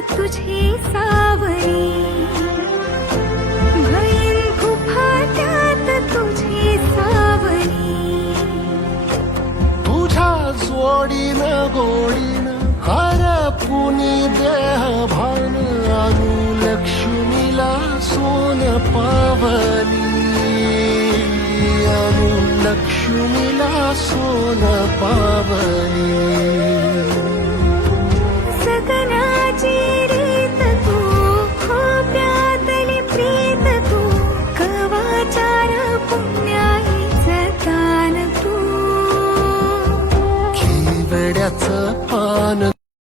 तुझी सावरी, भयन फुफाट्यात तुझी सावरी. तुझ्या जोडीनं गोडीनं हरपुनी देह भान आणू लक्ष्मीला सोन पावली, आणू लक्ष्मीला सोन पावली. सगनाची रीत तू, खोप्यातली प्रीत तू, कवाचार पुण्याईचं दान तू. केवड्याचं